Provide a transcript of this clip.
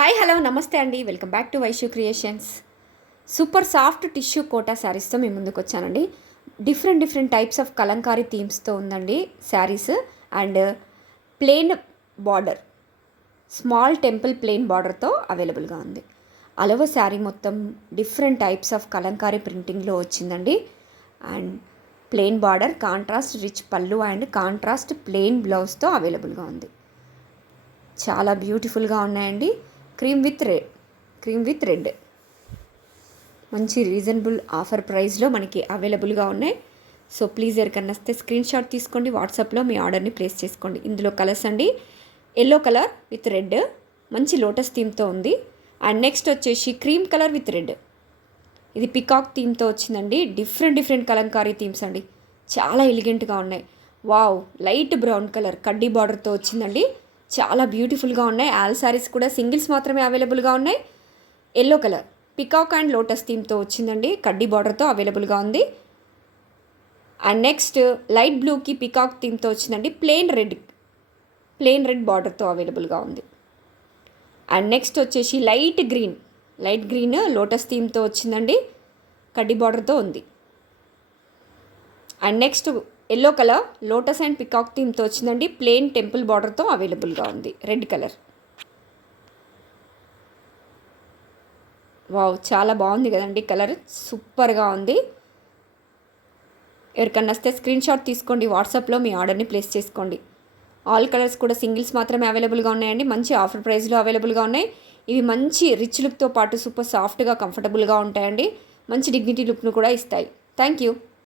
Hi hello నమస్తే అండి, welcome back to Vaishu creations. Super soft tissue Kota శారీస్తో మేము ముందుకు వచ్చానండి. డిఫరెంట్ టైప్స్ ఆఫ్ కలంకారీ థీమ్స్తో ఉందండి saris. And plain border, small temple plain బార్డర్తో అవైలబుల్గా ఉంది. అలవ శారీ మొత్తం డిఫరెంట్ టైప్స్ ఆఫ్ కలంకారీ ప్రింటింగ్లో వచ్చిందండి. And plain border, contrast rich పళ్ళు అండ్ కాంట్రాస్ట్ ప్లెయిన్ బ్లౌజ్తో అవైలబుల్గా ఉంది. చాలా బ్యూటిఫుల్గా ఉన్నాయండి. క్రీమ్ విత్ రెడ్ మంచి రీజనబుల్ ఆఫర్ ప్రైస్లో మనకి అవైలబుల్గా ఉన్నాయి. సో ప్లీజ్ ఎవరికన్నా వస్తే స్క్రీన్ షాట్ తీసుకోండి, వాట్సాప్లో మీ ఆర్డర్ని ప్లేస్ చేసుకోండి. ఇందులో కలర్స్ అండి, ఎల్లో కలర్ విత్ రెడ్ మంచి లోటస్ థీమ్తో ఉంది. అండ్ నెక్స్ట్ వచ్చేసి క్రీమ్ కలర్ విత్ రెడ్, ఇది పికాక్ థీమ్తో వచ్చిందండి. డిఫరెంట్ కలంకారీ థీమ్స్ అండి, చాలా ఎలిగెంట్గా ఉన్నాయి. వావ్, లైట్ బ్రౌన్ కలర్ కడ్డీ బార్డర్తో వచ్చిందండి. చాలా బ్యూటిఫుల్గా ఉన్నాయి. ఆల్ శారీస్ కూడా సింగిల్స్ మాత్రమే అవైలబుల్గా ఉన్నాయి. Yellow colour peacock and lotus థీమ్తో వచ్చిందండి, కడ్డీ బార్డర్తో అవైలబుల్గా ఉంది. అండ్ నెక్స్ట్ లైట్ బ్లూకి పికాక్ థీమ్తో వచ్చిందండి, ప్లెయిన్ రెడ్ బార్డర్తో అవైలబుల్గా ఉంది. అండ్ నెక్స్ట్ వచ్చేసి లైట్ గ్రీన్ లోటస్ థీమ్తో వచ్చిందండి, కడ్డీ బార్డర్తో ఉంది. And next yellow colour lotus and peacock థీమ్తో వచ్చిందండి, ప్లెయిన్ టెంపుల్ బార్డర్తో అవైలబుల్గా ఉంది. రెడ్ కలర్, వావ్ చాలా బాగుంది కదండి, కలర్ సూపర్గా ఉంది. ఎవరికన్నా వస్తే స్క్రీన్ షాట్ తీసుకోండి, వాట్సాప్లో మీ ఆర్డర్ని ప్లేస్ చేసుకోండి. ఆల్ కలర్స్ కూడా సింగిల్స్ మాత్రమే అవైలబుల్గా ఉన్నాయండి. మంచి ఆఫర్ ప్రైస్లో అవైలబుల్గా ఉన్నాయి. ఇవి మంచి రిచ్ లుక్తో పాటు సూపర్ సాఫ్ట్గా కంఫర్టబుల్గా ఉంటాయండి. మంచి డిగ్నిటీ లుక్ను కూడా ఇస్తాయి. Thank you.